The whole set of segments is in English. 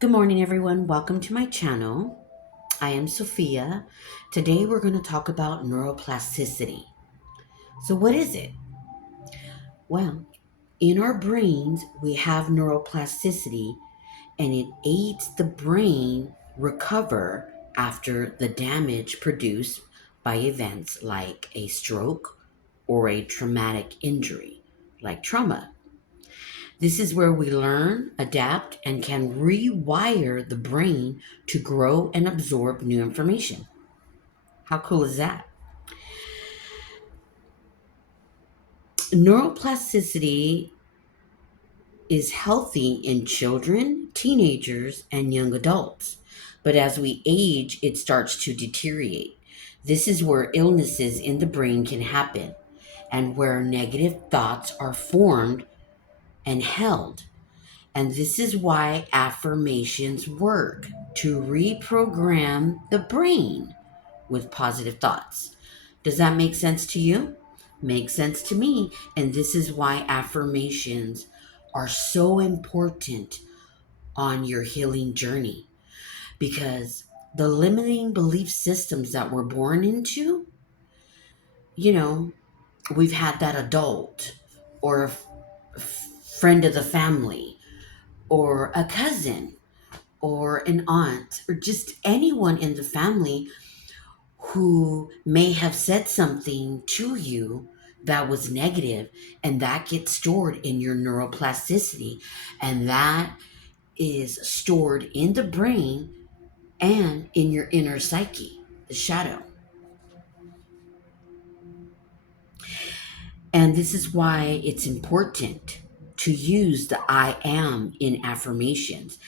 Good morning, everyone. Welcome to my channel. I am Sophia. Today, we're going to talk about neuroplasticity. So, what is it? Well, in our brains, we have neuroplasticity, and it aids the brain recover after the damage produced by events like a stroke or a traumatic injury, like trauma. This is where we learn, adapt, and can rewire the brain to grow and absorb new information. How cool is that? Neuroplasticity is healthy in children, teenagers, and young adults. But as we age, it starts to deteriorate. This is where illnesses in the brain can happen and where negative thoughts are formed and held. And this is why affirmations work to reprogram the brain with positive thoughts. Does that make sense to you? Makes sense to me. And this is why affirmations are so important on your healing journey because the limiting belief systems that we're born into, you know, we've had that adult or friend of the family or a cousin or an aunt or just anyone in the family who may have said something to you that was negative, and that gets stored in your neuroplasticity, and that is stored in the brain and in your inner psyche, the shadow. And this is why it's important to use the I am in affirmations.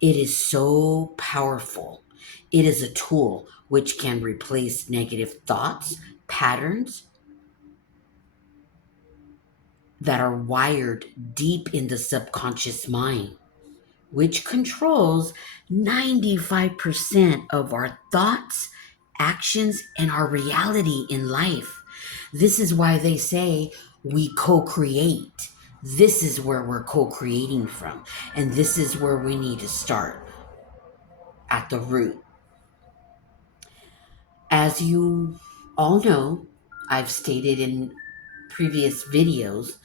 It is so powerful. It is a tool which can replace negative thoughts, patterns that are wired deep in the subconscious mind, which controls 95% of our thoughts, actions, and our reality in life. This is why they say we co create. This is where we're co creating from. And this is where we need to start at the root. As you all know, I've stated in previous videos,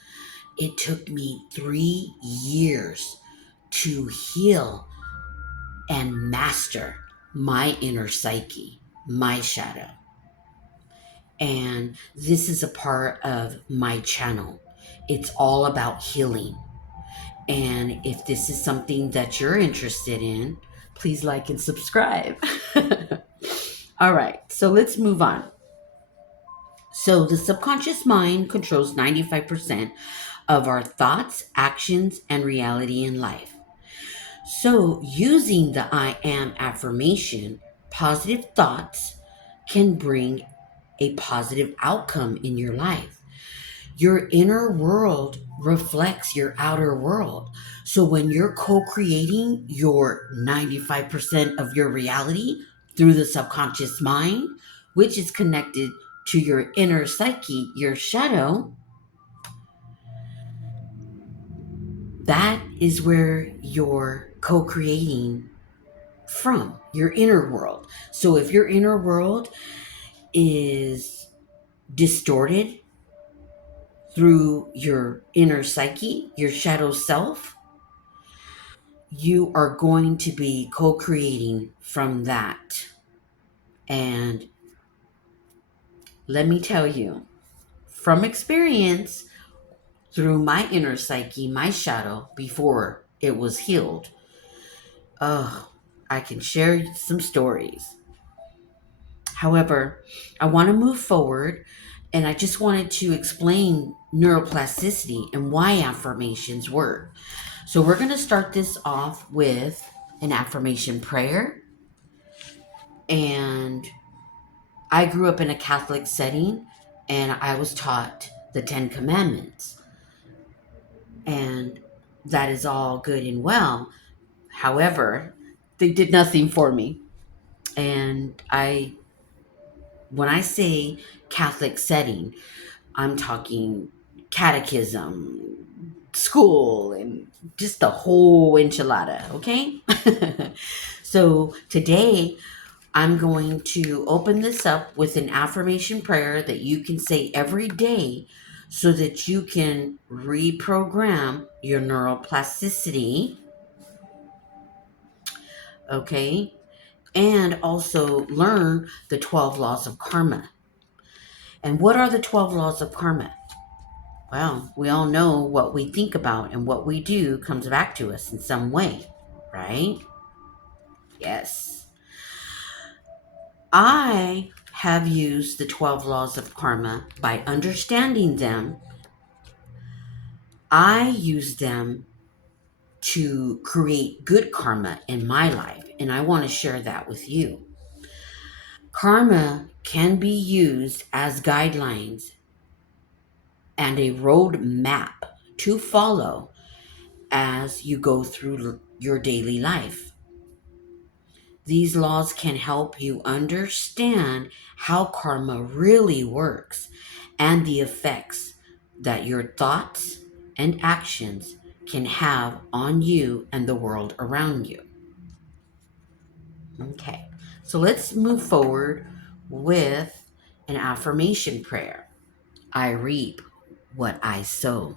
it took me 3 years to heal and master my inner psyche, my shadow. And this is a part of my channel. It's all about healing. And if this is something that you're interested in, please like and subscribe. All right, so let's move on. So, the subconscious mind controls 95% of our thoughts, actions, and reality in life. So, using the I am affirmation, positive thoughts can bring a positive outcome in your life. Your inner world reflects your outer world. So, when you're co creating your 95% of your reality through the subconscious mind, which is connected to your inner psyche, your shadow, that is where you're co creating from your inner world. So if your inner world is distorted through your inner psyche, your shadow self, you are going to be co creating from that. And let me tell you, from experience, through my inner psyche, my shadow, before it was healed, oh, I can share some stories. However, I want to move forward and I just wanted to explain neuroplasticity and why affirmations work. So, we're going to start this off with an affirmation prayer. And I grew up in a Catholic setting and I was taught the Ten Commandments. And that is all good and well. However, they did nothing for me. And when I say Catholic setting, I'm talking catechism, school and just the whole enchilada, okay? So today I'm going to open this up with an affirmation prayer that you can say every day so that you can reprogram your neuroplasticity, okay? And also learn the 12 laws of karma. And what are the 12 laws of karma? Well, we all know what we think about and what we do comes back to us in some way, right? Yes. I have used the 12 laws of karma by understanding them. I use them to create good karma in my life, and I want to share that with you. Karma can be used as guidelines and a road map to follow as you go through your daily life. These laws can help you understand how karma really works and the effects that your thoughts and actions can have on you and the world around you. Okay, so let's move forward with an affirmation prayer. I reap what I sow.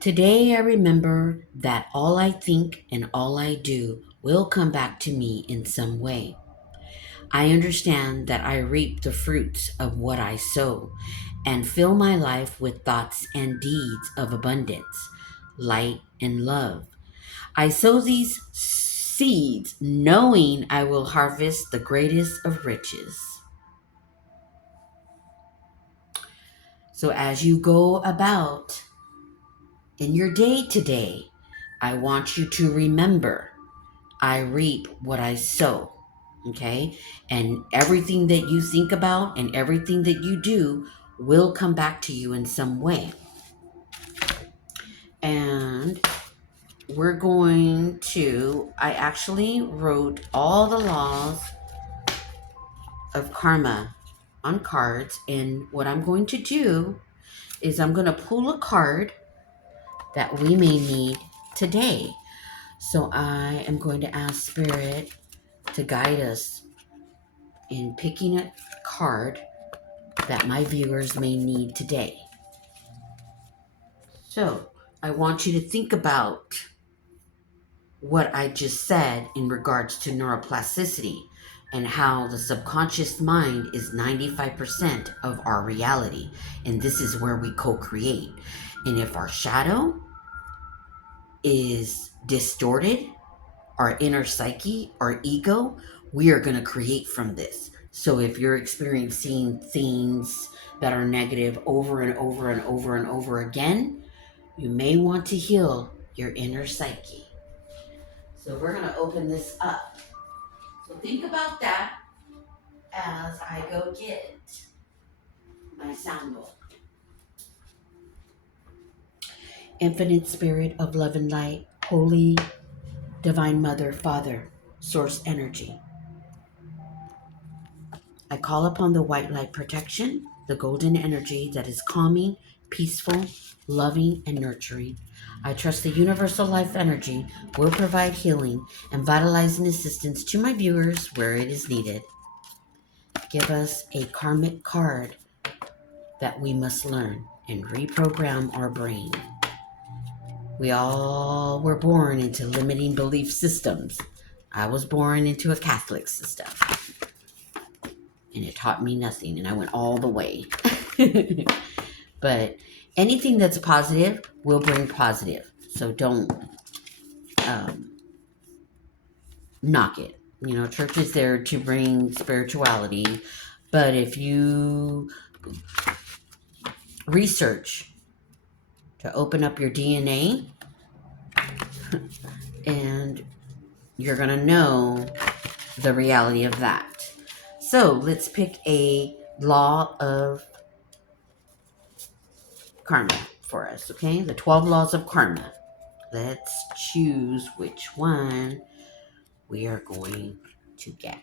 Today I remember that all I think and all I do will come back to me in some way. I understand that I reap the fruits of what I sow and fill my life with thoughts and deeds of abundance, light, and love. I sow these seeds knowing I will harvest the greatest of riches. So as you go about in your day today, I want you to remember I reap what I sow. Okay? And everything that you think about and everything that you do will come back to you in some way. And I actually wrote all the laws of karma on cards. And what I'm going to do is I'm going to pull a card that we may need today. So I am going to ask Spirit to guide us in picking a card that my viewers may need today. So I want you to think about what I just said in regards to neuroplasticity and how the subconscious mind is 95% of our reality. And this is where we co create. And if our shadow is distorted, our inner psyche, our ego, we are going to create from this. So if you're experiencing things that are negative over and over and over and over again, you may want to heal your inner psyche. So we're going to open this up. So think about that as I go get my sound bowl. Infinite Spirit of love and light, Holy Divine Mother, Father, Source Energy. I call upon the white light protection, the golden energy that is calming, peaceful, loving, and nurturing. I trust the universal life energy will provide healing and vitalizing assistance to my viewers where it is needed. Give us a karmic card that we must learn and reprogram our brain. We all were born into limiting belief systems. I was born into a Catholic system, and it taught me nothing, and I went all the way. But anything that's positive will bring positive. So don't knock it. You know, church is there to bring spirituality. But if you research to open up your DNA, and you're going to know the reality of that. So let's pick a law of karma for us, okay? The 12 laws of karma. Let's choose which one we are going to get.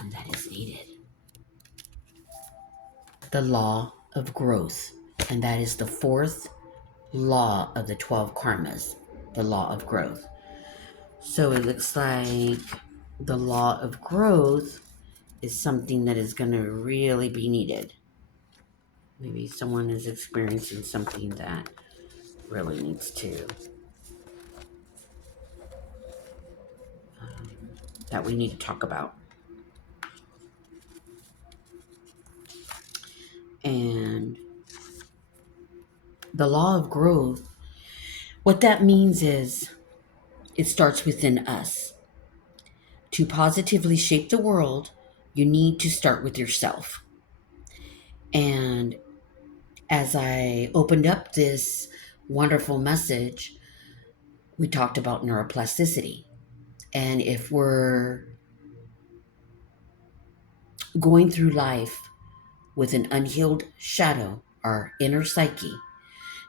one that is needed. The law of growth. And that is the fourth law of the 12 karmas, the law of growth. So it looks like the law of growth is something that is going to really be needed. Maybe someone is experiencing something that really needs to, that we need to talk about. And the law of growth, what that means is it starts within us. To positively shape the world, you need to start with yourself. And as I opened up this wonderful message, we talked about neuroplasticity. And if we're going through life with an unhealed shadow, our inner psyche,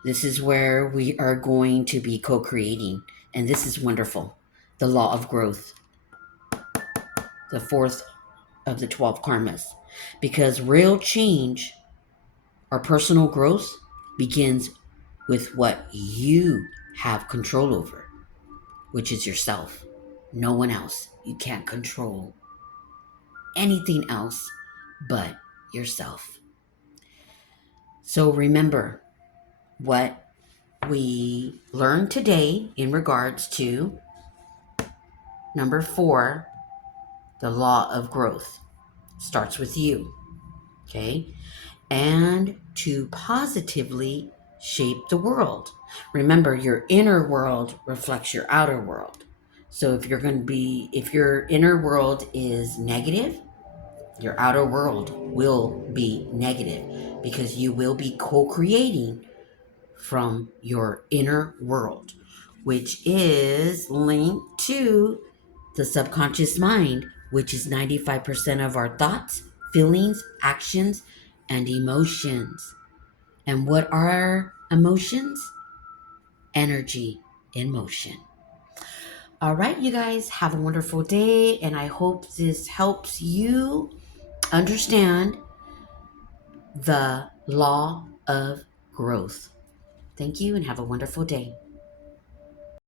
this is where we are going to be co creating. And this is wonderful. The law of growth, the fourth of the 12 karmas. Because real change, our personal growth, begins with what you have control over, which is yourself. No one else. You can't control anything else but yourself. So remember what we learned today in regards to number 4, the law of growth starts with you, okay? And to positively shape the world. Remember, your inner world reflects your outer world. So if your inner world is negative, your outer world will be negative because you will be co-creating from your inner world, which is linked to the subconscious mind, which is 95% of our thoughts, feelings, actions, and emotions. And what are emotions? Energy in motion. All right, you guys, have a wonderful day, and I hope this helps you understand the law of growth. Thank you, and have a wonderful day.